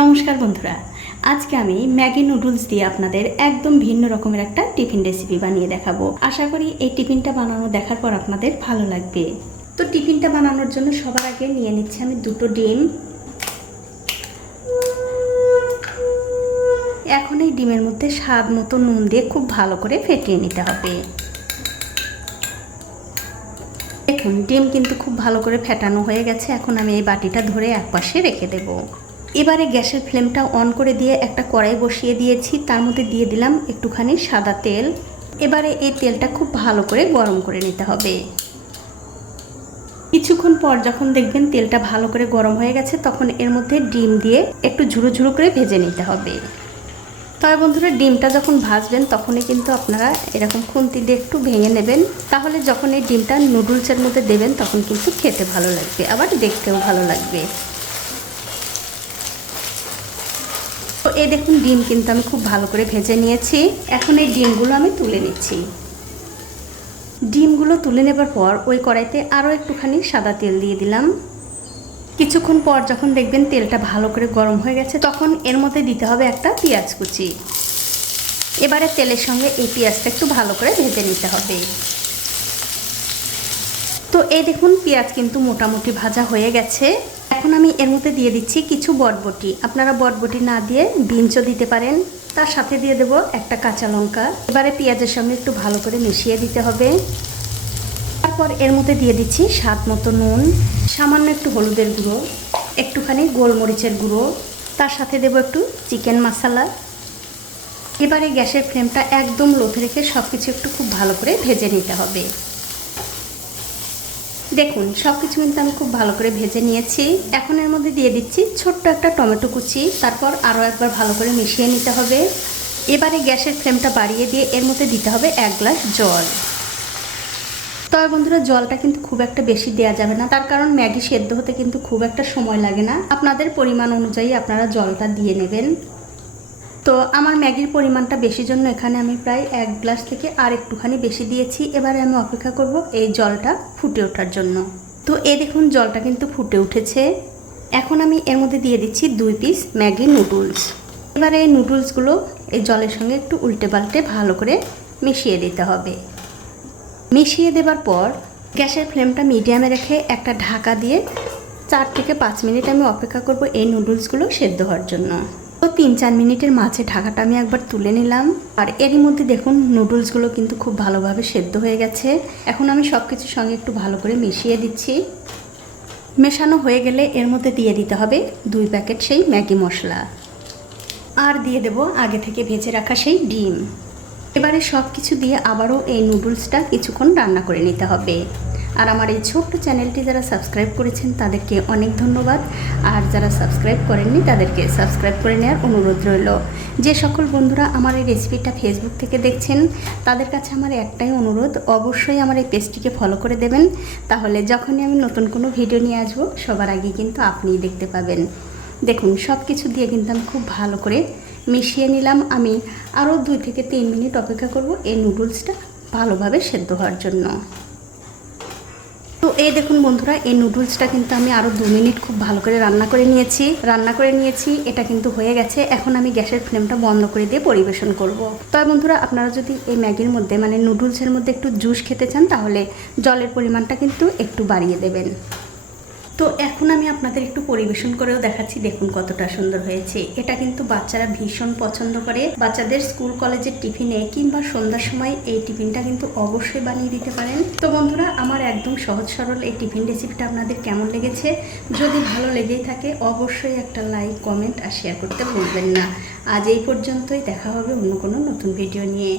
নমস্কার বন্ধুরা, আজকে আমি ম্যাগি নুডলস দিয়ে আপনাদের একদম ভিন্ন রকমের একটা টিফিন রেসিপি বানিয়ে দেখাবো। আশা করি এই টিফিনটা বানানো দেখার পর আপনাদের ভালো লাগবে। তো টিফিনটা বানানোর জন্য সবার আগে নিয়ে নিচ্ছি আমি দুটো ডিম। এখন এই ডিমের মধ্যে স্বাদ মতো নুন দিয়ে খুব ভালো করে ফেটিয়ে নিতে হবে। দেখুন, ডিম কিন্তু খুব ভালো করে ফেটানো হয়ে গেছে। এখন আমি এই বাটিটা ধরে একপাশে রেখে দেব। এবারে গ্যাসের ফ্লেমটা অন করে দিয়ে একটা কড়াই বসিয়ে দিয়েছি, তার মধ্যে দিয়ে দিলাম একটুখানি সাদা তেল। এবারে এই তেলটা খুব ভালো করে গরম করে নিতে হবে। কিছুক্ষণ পর যখন দেখবেন তেলটা ভালো করে গরম হয়ে গেছে, তখন এর মধ্যে ডিম দিয়ে একটু ঝুড়ো ঝুড়ো করে ভেজে নিতে হবে। তবে বন্ধুরা, ডিমটা যখন ভাজবেন, তখনই কিন্তু আপনারা এরকম খুন্তি দিয়ে একটু ভেঙে নেবেন। তাহলে যখন এই ডিমটা নুডলসের মধ্যে দেবেন, তখন কিন্তু খেতে ভালো লাগবে, আবার দেখতেও ভালো লাগবে তো এই দেখুন ডিম কিন্তু আমি খুব ভালো করে ভেজে নিয়েছি। এখন এই ডিমগুলো আমি তুলে নিচ্ছি। ডিমগুলো তুলে নেবার পর ওই কড়াইতে আরও একটুখানি সাদা তেল দিয়ে দিলাম। কিছুক্ষণ পর যখন দেখবেন তেলটা ভালো করে গরম হয়ে গেছে, তখন এর মধ্যে দিতে হবে একটা পেঁয়াজ কুচি। এবারে তেলের সঙ্গে এই পেঁয়াজটা একটু ভালো করে ভেজে নিতে হবে। তো এই দেখুন পেঁয়াজ কিন্তু মোটামুটি ভাজা হয়ে গেছে। এখন আমি এর মধ্যে দিয়ে দিচ্ছি কিছু বটবটি। আপনারা বটবটি না দিয়ে বিনচও দিতে পারেন। তার সাথে দিয়ে দেব একটা কাঁচা লঙ্কা। এবারে পেঁয়াজের সঙ্গে একটু ভালো করে মিশিয়ে দিতে হবে। তারপর এর মধ্যে দিয়ে দিচ্ছি স্বাদ মতো নুন, সামান্য একটু হলুদের গুঁড়ো, একটুখানি গোলমরিচের গুঁড়ো, তার সাথে দেব একটু চিকেন মশলা। এবারে গ্যাসের ফ্লেমটা একদম লোতে রেখে সব কিছু একটু খুব ভালো করে ভেজে নিতে হবে। দেখুন সব কিছু কিন্তু আমি খুব ভালো করে ভেজে নিয়েছি। এখন এর মধ্যে দিয়ে দিচ্ছি ছোট্ট একটা টমেটো কুচি, তারপর আরও একবার ভালো করে মিশিয়ে নিতে হবে। এবারে গ্যাসের ফ্লেমটা বাড়িয়ে দিয়ে এর মধ্যে দিতে হবে এক গ্লাস জল। তবে বন্ধুরা, জলটা কিন্তু খুব একটা বেশি দেওয়া যাবে না। তার কারণ ম্যাগি সেদ্ধ হতে কিন্তু খুব একটা সময় লাগে না। আপনাদের পরিমাণ অনুযায়ী আপনারা জলটা দিয়ে নেবেন। তো আমার ম্যাগির পরিমাণটা বেশি জন্য এখানে আমি প্রায় এক গ্লাস থেকে আর একটুখানি বেশি দিয়েছি। এবারে আমি অপেক্ষা করব এই জলটা ফুটে ওঠার জন্য। তো এই দেখুন, জলটা কিন্তু ফুটে উঠেছে। এখন আমি এর মধ্যে দিয়ে দিচ্ছি দুই পিস ম্যাগি নুডলস এবারে এই নুডলসগুলো এই জলের সঙ্গে একটু উল্টে পাল্টে ভালো করে মিশিয়ে দিতে হবে। মিশিয়ে দেবার পর গ্যাসের ফ্লেমটা মিডিয়ামে রেখে একটা ঢাকা দিয়ে চার থেকে পাঁচ মিনিট আমি অপেক্ষা করব এই নুডলসগুলো সেদ্ধ হওয়ার জন্য। তিন চার মিনিটের মাঝে ঢাকাটা আমি একবার তুলে নিলাম। আর এরই মধ্যে দেখুন, নুডলসগুলো কিন্তু খুব ভালোভাবে সেদ্ধ হয়ে গেছে। এখন আমি সব কিছুর সঙ্গে একটু ভালো করে মিশিয়ে দিচ্ছি। মেশানো হয়ে গেলে এর মধ্যে দিয়ে দিতে হবে দুই প্যাকেট সেই ম্যাগি মশলা। আর দিয়ে দেব আগে থেকে ভেজে রাখা সেই ডিম। এবারে সব কিছু দিয়ে আবারও এই নুডলসটা কিছুক্ষণ রান্না করে নিতে হবে। আর আমার এই ছোট্ট চ্যানেলটি যারা সাবস্ক্রাইব করেছেন, তাদেরকে অনেক ধন্যবাদ। আর যারা সাবস্ক্রাইব করেননি, তাদেরকে সাবস্ক্রাইব করে নেওয়ার অনুরোধ রইল। যে সকল বন্ধুরা আমার এই রেসিপিটা ফেসবুক থেকে দেখছেন, তাদের কাছে আমার একটাই অনুরোধ, অবশ্যই আমার এই পেজটিকে ফলো করে দেবেন। তাহলে যখনই আমি নতুন কোনো ভিডিও নিয়ে আসব, সবার আগে কিন্তু আপনিই দেখতে পাবেন। দেখুন সব কিছু দিয়ে কিন্তু আমি খুব ভালো করে মিশিয়ে নিলাম। আমি আরও দুই থেকে তিন মিনিট অপেক্ষা করব এই নুডলসটা ভালোভাবে সেদ্ধ হওয়ার জন্য। তো এই দেখুন বন্ধুরা, এই নুডলসটা কিন্তু আমি আরও দু মিনিট খুব ভালো করে রান্না করে নিয়েছি। রান্না করে নিয়েছি, এটা কিন্তু হয়ে গেছে। এখন আমি গ্যাসের ফ্লেমটা বন্ধ করে দিয়ে পরিবেশন করব। তবে বন্ধুরা, আপনারা যদি এই ম্যাগির মধ্যে মানে নুডলসের মধ্যে একটু জুস খেতে চান, তাহলে জলের পরিমাণটা কিন্তু একটু বাড়িয়ে দেবেন। তো এখন আমি আপনাদের একটু পরিবেশন করেও দেখাচ্ছি, দেখুন কতটা সুন্দর হয়েছে। এটা কিন্তু বাচ্চারা ভীষণ পছন্দ করে। বাচ্চাদের স্কুল, কলেজের টিফিনে কিংবা সন্ধ্যার সময় এই টিফিনটা কিন্তু অবশ্যই বানিয়ে দিতে পারেন। তো বন্ধুরা, আমার একদম সহজ সরল এই টিফিন রেসিপিটা আপনাদের কেমন লেগেছে? যদি ভালো লেগেই থাকে, অবশ্যই একটা লাইক, কমেন্ট আর শেয়ার করতে ভুলবেন না। আজ এই পর্যন্তই, দেখা হবে অন্য কোনো নতুন ভিডিও নিয়ে।